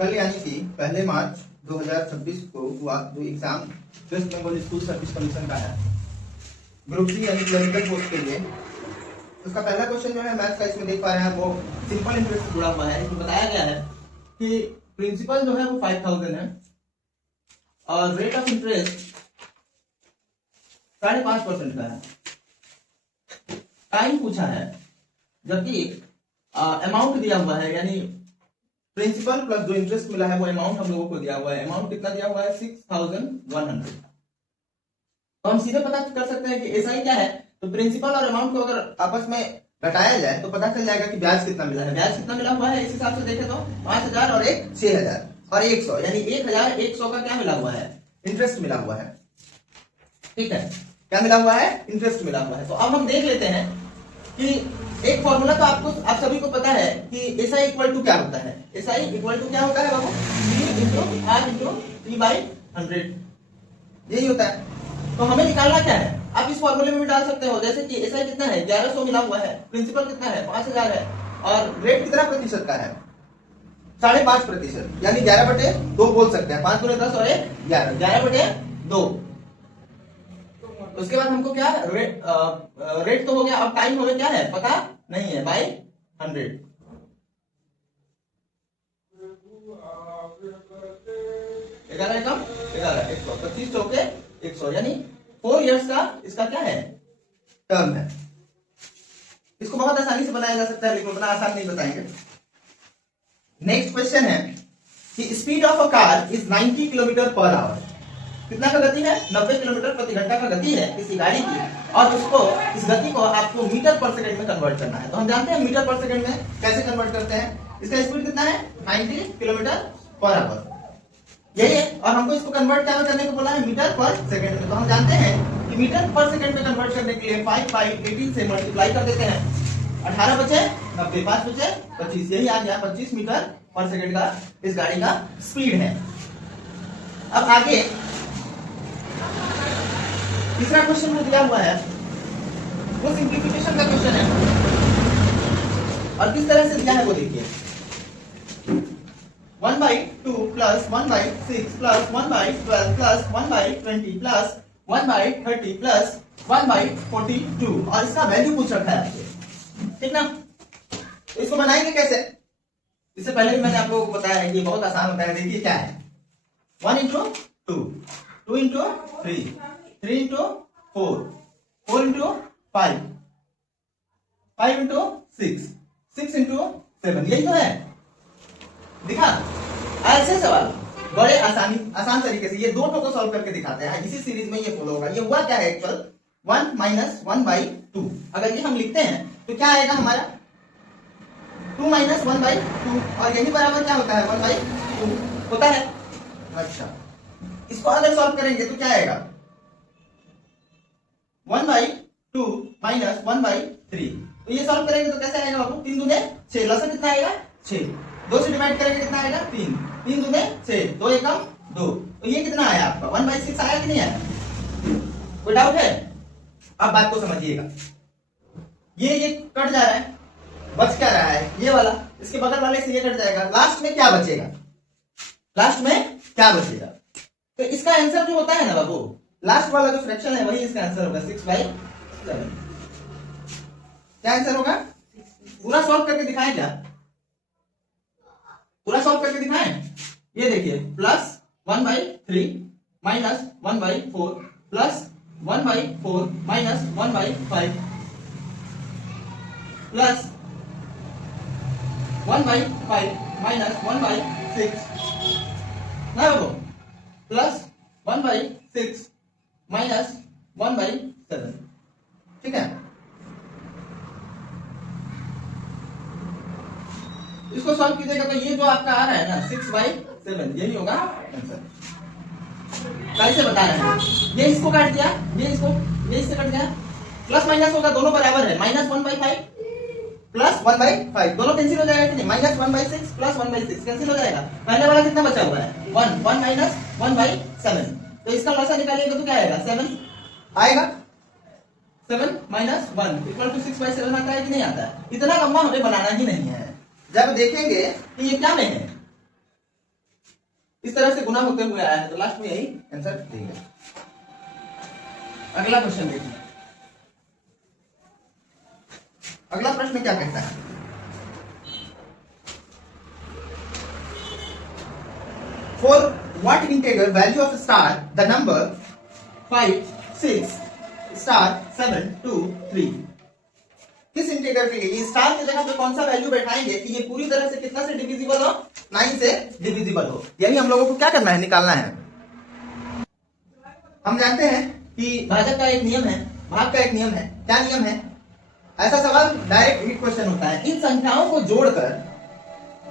कल यानी कि 1 मार्च 2026 को हुआ जो exam West Bengal school service commission का है ग्रुप सी यानी क्लरिकल पोस्ट के लिए, उसका पहला क्वेश्चन जो है मैथ्स का इसमें देख पा रहे हैं वो सिंपल इंटरेस्ट से जुड़ा हुआ है। इसमें बताया गया है कि प्रिंसिपल जो है वो 5000 है और रेट ऑफ इंटरेस्ट 5.5% का है। टाइम पूछा है, जबकि अमाउंट दिया हुआ है, यानी प्रिंसिपल प्लस जो इंटरेस्ट मिला है वो अमाउंट हम लोगों को दिया हुआ है। अमाउंट कितना दिया हुआ है 6100। तो हम सीधे पता कर सकते हैं कि एसआई क्या है। तो प्रिंसिपल और अमाउंट को अगर आपस में घटाया जाए तो पता चल जाएगा कि ब्याज कितना मिला है। ब्याज कितना मिला हुआ है इस हिसाब से देखें तो 5000 और एक 6000 और 100, यानी 1100 का क्या मिला हुआ है, इंटरेस्ट मिला हुआ है। ठीक है, क्या मिला हुआ है, इंटरेस्ट मिला हुआ है। तो अब हम देख लेते हैं कि एक फॉर्मूला तो आप सभी को पता है कि एसआई इक्वल टू क्या होता है। एसआई इक्वल टू क्या होता है बाबू, V × R × P/100, यही होता है। तो हमें निकालना क्या है, आप इस फॉर्मूले में भी डाल सकते हो। जैसे कि एसआई कितना है 1100 मिला हुआ है, प्रिंसिपल कितना है 5000 है और रेट कितना प्रतिशत का है 5.5%, यानी 11/2 बोल सकते हैं। 5 × 10 और 11, 11/2। उसके बाद हमको क्या रेट तो हो गया, अब टाइम हमें क्या है पता नहीं है, बाय 100। ग्यारह कम 11, 100, 25 चौके 100, यानी 4 इयर्स का इसका क्या है, टर्म है। इसको बहुत आसानी से बनाया जा सकता है, लेकिन उतना आसान नहीं बताएंगे। नेक्स्ट क्वेश्चन है कि speed of a car is 90 km/h। कितना का गति है, 90 किलोमीटर प्रति घंटा का गति है किसी गाड़ी की, और उसको इस गति को आपको मीटर पर सेकंड में कन्वर्ट करना है। तो हम जानते हैं मीटर पर सेकंड में कैसे कन्वर्ट करते हैं। इसका स्पीड कितना है 90 km/h, यही है। और हमको इसको कन्वर्ट क्या करने को बोला है, मीटर पर सेकंड में। तो हम जानते हैं कि मीटर पर सेकंड में कन्वर्ट करने के लिए 5/18 से मल्टीप्लाई कर देते हैं। 18 बचे 90, 5 बचे 25, यही आ गया 25 मीटर पर सेकंड का इस गाड़ी का स्पीड है। अब आगे तीसरा क्वेश्चन जो दिया हुआ है वो सिंप्लीफिकेशन का क्वेश्चन है, और किस तरह से दिया है वो देखिए। 1/2 plus 1/6 plus 1/12 plus 1/20 plus 1/30 plus 1/42, और इसका वैल्यू पूछ रखा है आपसे, ठीक ना। तो इसको बनाएंगे कैसे, इससे पहले भी मैंने आप लोगों को बताया है कि बहुत आसान होता है। देखिए क्या है, 1 × 2, 2 × 3, 3 × 4, 4 × 5, 5 × 6, 6 × 7, यही तो है। दिखा, ऐसे सवाल बड़े आसान तरीके से ये 2 को सॉल्व करके दिखाते हैं। इसी सीरीज में ये फॉलो होगा। ये हुआ क्या है एक्चुअल 1 - 1/2। अगर ये हम लिखते हैं तो क्या आएगा हमारा 2 - 1/2, और यही बराबर क्या होता है 1/2 होता है। अच्छा, इसको अगर सॉल्व करेंगे तो क्या आएगा 1/2 - 1/3। तो ये सॉल्व करेंगे तो कैसे आएगा बाबू, 3 दूने 6, लसन कितना आएगा 6, 2 से डिवाइड करेंगे कितना आएगा 3, 3 दूने 6, 2 एकम 2। तो ये कितना आया आपका 1/6 आया कि नहीं आया, कोई डाउट है। अब बात को समझिएगा, ये कट जा रहा है, बच क्या रहा है ये वाला, इसके बगल वाले से ये कट जाएगा, लास्ट में क्या बचेगा, लास्ट में क्या बचेगा। तो इसका आंसर जो होता है ना बाबू, लास्ट वाला जो फ्रैक्शन है वही इसका आंसर होगा 6/7। क्या आंसर होगा, पूरा सॉल्व करके दिखाएं क्या, पूरा सॉल्व करके दिखाएं। ये देखिए plus 1/3 minus 1/4 plus 1/4 minus 1/5 plus 1/5 minus 1/6 ना बाबू, प्लस 1/6 माइनस 1/7, ठीक है। इसको सॉल्व कीजिएगा तो ये जो आपका आ रहा है ना 6/7, यही होगा आंसर। कैसे बता रहे हैं, ये इसको काट दिया, ये इससे कट गया, प्लस माइनस होगा, दोनों बराबर है, -1/5 प्लस 1/5, दोनों कैंसिल हो जाएगा कि नहीं, -1/6 प्लस 1/6 कैंसिल हो जाएगा। पहले वाला कितना बचा हुआ है 1 माइनस 1/7, तो इसका लसा निकालिएगा तो क्या आएगा 7 आएगा। 7 - 1 = 6/7 आता है कि नहीं आता है। इतना लंबा हमें बनाना ही नहीं है। जब देखेंगे कि ये क्या में है, इस तरह से गुना होते हुए आया है, तो लास्ट में यही आंसर देगा। अगला क्वेश्चन देखिए। अगला प्रश्न क्या कहता है? For what integral value of star the number 5 6 star 7 2 3, किस इंटीग्रल के लिए स्टार की जगह पे कौन सा वैल्यू बैठाएंगे कि ये पूरी तरह से कितना से डिविजिबल हो? 9 से डिविजिबल हो। यही हम लोगों को क्या करना है, निकालना है। हम जानते हैं कि भाजक का एक नियम है, भाग का एक नियम है। क्या नियम है? ऐसा सवाल डायरेक्ट हिट क्वेश्चन होता है, इन संख्याओं को जोड़कर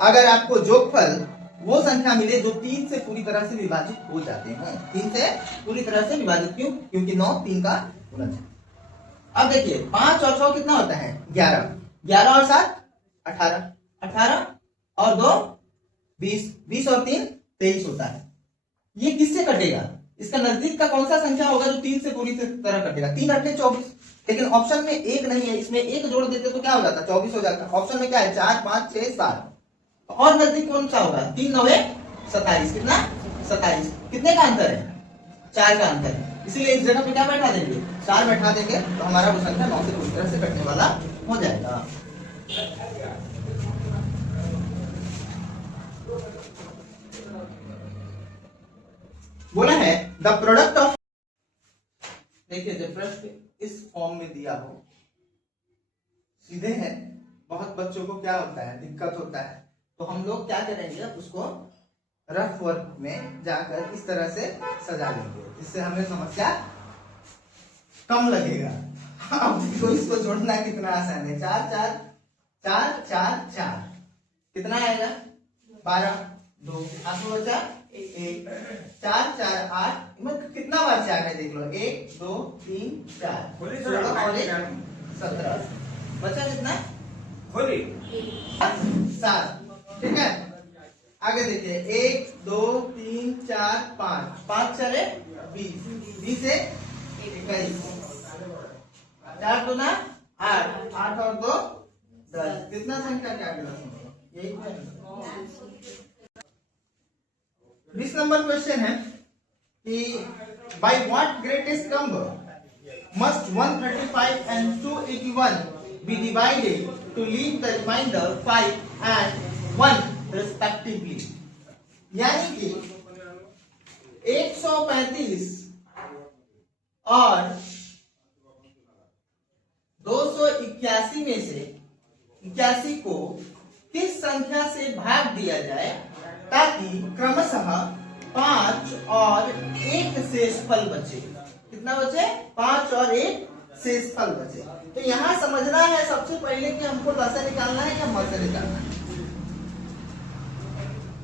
अगर आपको जोगफल वो संख्या मिले जो 3 से पूरी तरह से विभाजित हो जाते हैं। 3 से पूरी तरह से विभाजित क्यों? क्योंकि 9 3 का गुणज है। अब देखिए 5 और 6 कितना होता है? 11। 11 और 7 18, 18 और 2 20, 20 और 3 23 होता है। ये किससे कटेगा? इसका नजदीक का कौन सा संख्या होगा जो 3 से पूरी तरह कटेगा? 3 8 24, लेकिन ऑप्शन में 1 नहीं है, इसमें 1 जोड़ देते तो क्या हो जाता? 24 हो जाता। ऑप्शन में क्या है? 4 5 6 7, और नजदीक कौन सा होगा? 3 9 27, कितना? 27। कितने का अंतर है? 4 का अंतर है। इसीलिए इस जगह पे क्या बैठा देंगे? 4 बैठा देंगे, तो हमारा वो संख्या 9 से पूरी तरह से कटने वाला हो जाएगा। बोला है द प्रोडक्ट ऑफ, देखिए जब प्रश्न इस फॉर्म में दिया हो, सीधे है, बहुत बच्चों को क्या होता है, दिक्कत होता है, तो हम लोग क्या करेंगे, उसको रफ वर्क में जाकर इस तरह से सजा लेंगे, जिससे हमें समस्या कम लगेगा। अब देखो इसको जोड़ना कितना आसान है। 4 4 4 4 4 कितना आएगा? 12 2 8 बचा 1 4 4 8, कितना बार 4 है देख लो, 1 2 3 4 16 और 1 17, बचा कितना? 7। ठीक है, आगे देखिए 1 2 3 4 5, 5 4 20, 20 से 21, 4 2 8, 8 और 2 10, कितना संख्या क्या मिला? यही 20 नंबर क्वेश्चन है कि by what greatest number must 135 and 281 be divided to leave the remainder 5 and 1 respectively। यानी कि 135 और 281 में से 81 को किस संख्या से भाग दिया जाए ताकि क्रमशः 5 और 1 शेषफल बचे। कितना बचे? 5 और 1 शेषफल बचे। तो यहां समझना है सबसे पहले कि हमको लसा निकालना है या मसा निकालना है।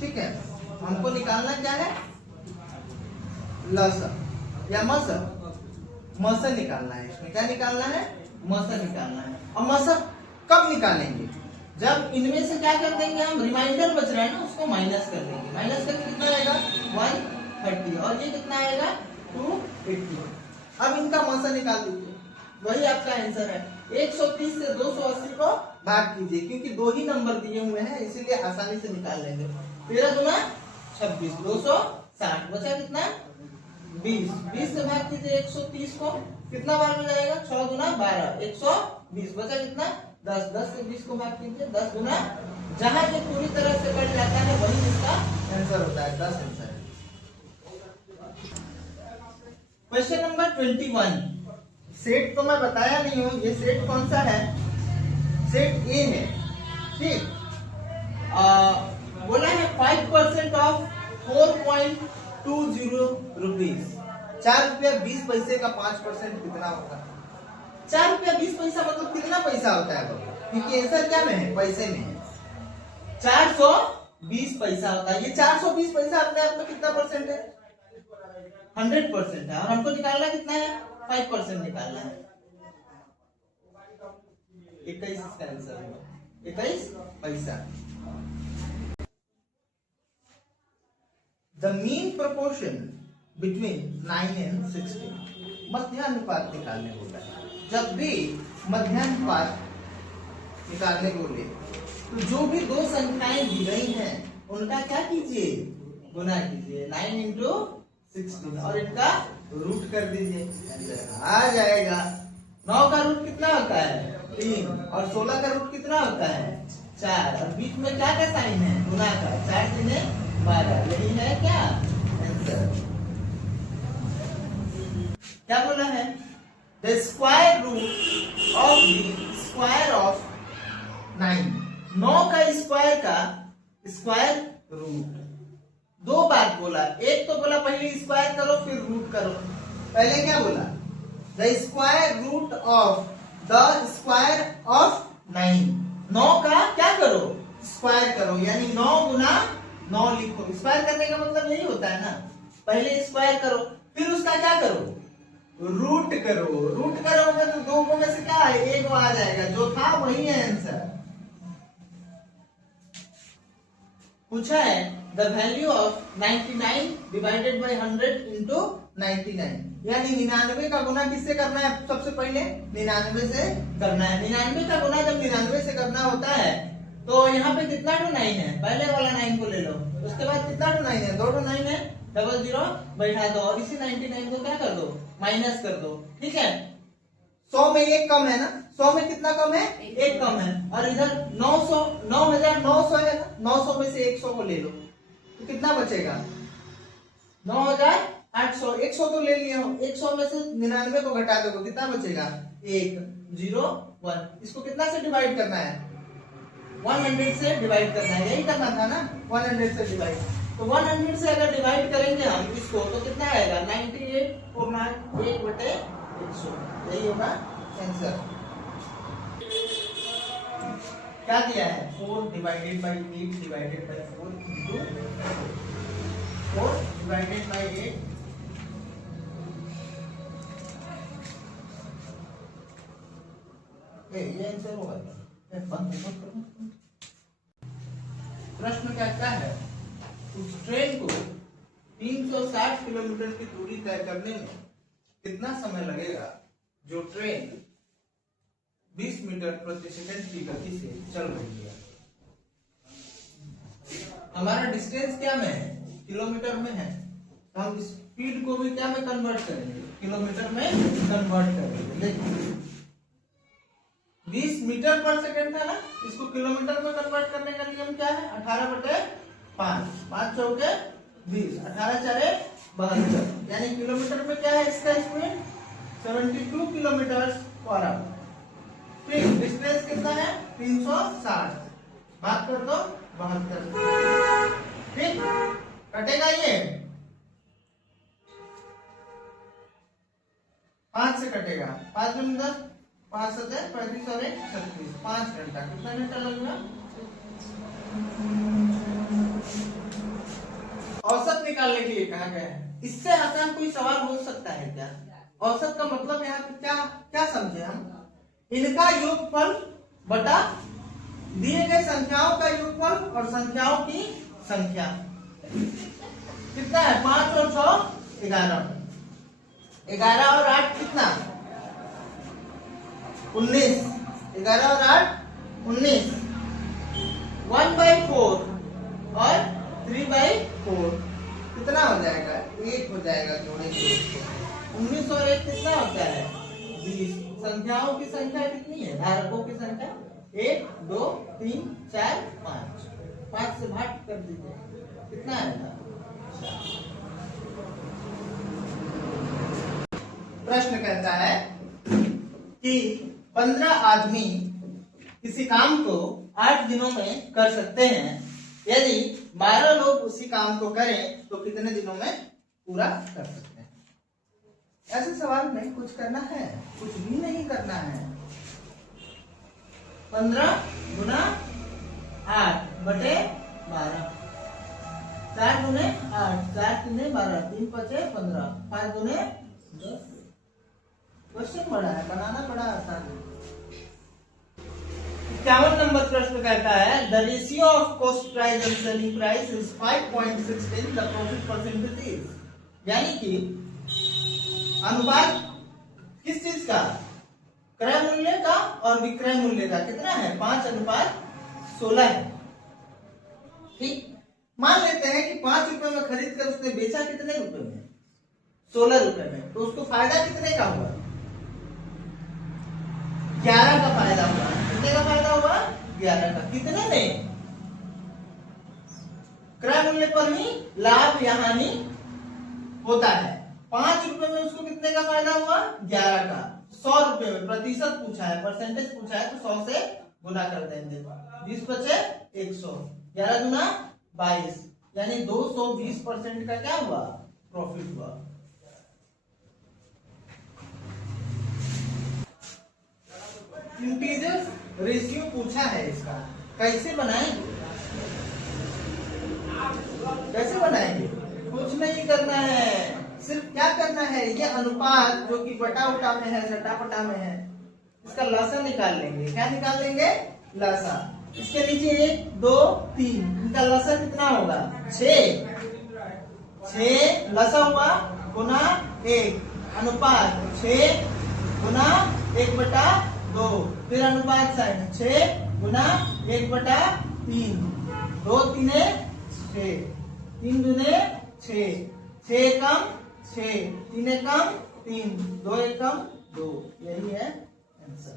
ठीक है, हमको निकालना क्या है? लसा या मसा? मसा निकालना है। इसमें क्या निकालना है? मसा निकालना है। और मसा कब निकालेंगे? जब इनमें से क्या कर देंगे हम, रिमाइंडर बच रहा है ना, उसको माइनस कर देंगे। माइनस करके कितना आएगा? 130, और ये कितना आएगा? 280। अब इनका मसा निकाल दीजिए, वही आपका आंसर है। 130 से 280 को भाग कीजिए, क्योंकि 2 ही नंबर दिए हुए हैं, इसीलिए आसानी से निकाल लेंगे। 13 गुना 26, 260, बचा कितना? 20। 20 से भाग कीजिए 130 को, कितना बार में जाएगा? 6 गुना 12, 120, बचा कितना? 10। 10 से 20 को भाग कीजिए, 10 गुना, जहां ये पूरी तरह से कट जाता है वही इसका आंसर होता है, 10 आंसर है। क्वेश्चन नंबर 21, सेट तो मैं बताया नहीं हूं, ये सेट कौन सा है? सेट ए है। ठीक, बोला है 5% ऑफ 4.20 रुपीज। 4 रुपया 20 पैसे का 5% कितना होता है? 4 रुपया 20 पैसा मतलब कितना पैसा होता है? क्योंकि आंसर क्या में है? पैसे में है। 420 पैसा होता है। ये 420 पैसा अपने आप में कितना परसेंट है? 100% है। और हमको निकालना कितना है? 5% निकालना है। 21 इसका आंसर है, 21 पैसा। The mean proportion between 9 and 16, मध्यानुपात निकालने होता है। जब भी मध्यानुपात निकालने को ले तो जो भी 2 संख्याएं दी गई हैं उनका क्या कीजिए? गुना कीजिए, 9 इंटू 16 और इनका रूट कर दीजिए, आंसर आ जाएगा। 9 का रूट कितना होता है 3 और 16 का रूट कितना होता है 4 और बीच में क्या का साइन है गुना का, 4 3 12, यही है क्या आंसर। क्या बोला है, the square root of the square of 9, 9 का स्क्वायर रूट। दो बात बोला, एक तो बोला पहले स्क्वायर करो फिर रूट करो। पहले क्या बोला, the square root of the square of 9, 9 का क्या करो स्क्वायर करो, यानी 9 गुना 9 लिखो। स्क्वायर करने का मतलब यही होता है ना, पहले स्क्वायर करो फिर उसका क्या करो रूट करो। रूट करोगे तो दो को में से क्या है एक आ जाएगा, जो था वही है आंसर। पूछा है the value of 99 divided by 100 into 99, यानी 99 का गुना किससे करना है, सबसे पहले 99 से करना है। 99 का गुना जब 99 से करना होता है तो यहाँ पे कितना टू 9 है, पहले वाला 9 को ले लो, उसके बाद कितना टू 9 है, 2 टू 9 है, डबल 0 बैठा दो और इसी 99 को क्या कर दो माइनस कर दो, ठीक है। 100 में एक कम है ना, 100 में कितना कम है एक कम है, और इधर 9900 है ना, 900 में से 100 को ले लो तो कितना बचेगा 9800, 100 तो ले लिया हूं, 100 में से 99 को घटा दो कितना बचेगा 1 0 1। इसको कितना से डिवाइड करना है 100 से डिवाइड करना है, यही करना था ना 100 से डिवाइड। तो 100 से अगर डिवाइड करेंगे हम इसको तो कितना आएगा 98 और 1/100, यही होगा आंसर। क्या दिया है 4 divided by 8 divided by 4 into 4 divided by 8 ये आंसर होगा। प्रश्न कहता है उस ट्रेन को 360 किलोमीटर की दूरी तय करने में कितना समय लगेगा जो ट्रेन 20 मीटर प्रति सेकंड की गति से चल रही है। हमारा डिस्टेंस क्या में है किलोमीटर में है, तो हम स्पीड को भी क्या में कन्वर्ट करेंगे किलोमीटर में कन्वर्ट करेंगे। देखिए 20 मीटर पर सेकंड था ना, इसको किलोमीटर में कन्वर्ट करने का नियम क्या है 18/5, 5 चौके 20, 18 चारे 72, यानी किलोमीटर में क्या है इसका स्पीड 72 किलोमीटर पर आवर। फिर डिस्टेंस कितना है 360, बात कर दो 72, ठीक कटेगा ये 5 से कटेगा, 5 में 10, 5 से 35 और 1 36, 5 घंटा, कितना घंटा लगेगा। औसत निकालने के लिए कहा गया है, इससे आसान कोई सवाल हो सकता है क्या। औसत का मतलब यहाँ पे क्या क्या समझे हम, इनका योगफल बटा दिए गए संख्याओं का योगफल और संख्याओं की संख्या कितना है 5 और 6 11, 11 और 8 कितना 19, 11 और 8 19, 1/4 और 3/4 कितना हो जाएगा 1 हो जाएगा, जोड़ेंगे 19 और 1 कितना होता है 20। संख्याओं की संख्या कितनी है, धारकों की संख्या 1 2 3 4 5, 5 से भाग कर दीजिए कितना आएगा। प्रश्न कहता है कि 15 आदमी किसी काम को 8 दिनों में कर सकते हैं, यदि 12 लोग उसी काम को करें तो कितने दिनों में पूरा कर सकते हैं। ऐसे सवाल में कुछ करना है, कुछ भी नहीं करना है। 15 गुना 8 बटे 12, 4 दूने 8, 4 तीने 12, 3 पचे 15, 5 दूने 10। क्वेश्चन बड़ा है, बनाना बड़ा आसान है। 51 नंबर प्रश्न कहता है the ratio of cost price and selling price is 5.16, the profit percentage is, यानी कि अनुपात किस चीज का क्रय मूल्य का और विक्रय मूल्य का कितना है 5:16 है, ठीक। मान लेते हैं कि 5 रुपए में खरीद कर उसने बेचा कितने रुपए में? 16 रुपए में। तो उसको फायदा कितने का हुआ? 11 का फायदा हुआ। कितने का फायदा हुआ? 11 का। कितने में? क्रय मूल्य पर ही लाभ या हानि होता है। 5 रुपए में उसको कितने का फायदा हुआ? 11 का। 100 रुपए में प्रतिशत पूछा है, परसेंटेज पूछा है, तो 100 से गुना कर देंगे। 20 बचे 100, 11 गुना 22, यानी 220% का क्या हुआ? प्रॉफिट हुआ। इंटीजर्स रेशियो पूछा है इसका, कैसे बनाएंगे? कैसे बनाएंगे? कुछ नहीं करना है, सिर्फ क्या करना है, ये अनुपात जो कि बटा उटा में है, सटापटा में है, इसका लसा निकाल लेंगे। क्या निकाल लेंगे? लसा। इसके नीचे 1 2 3, इनका लसा कितना होगा? 6 लसा हुआ गुना 1, अनुपात 6 गुना 1/2, फिर अनुपात साइन 6 गुना 1/3, 2 3 6, 3 दूने 6, 6 कम 6, 3 कम 3, 2 कम 2, यही है आंसर।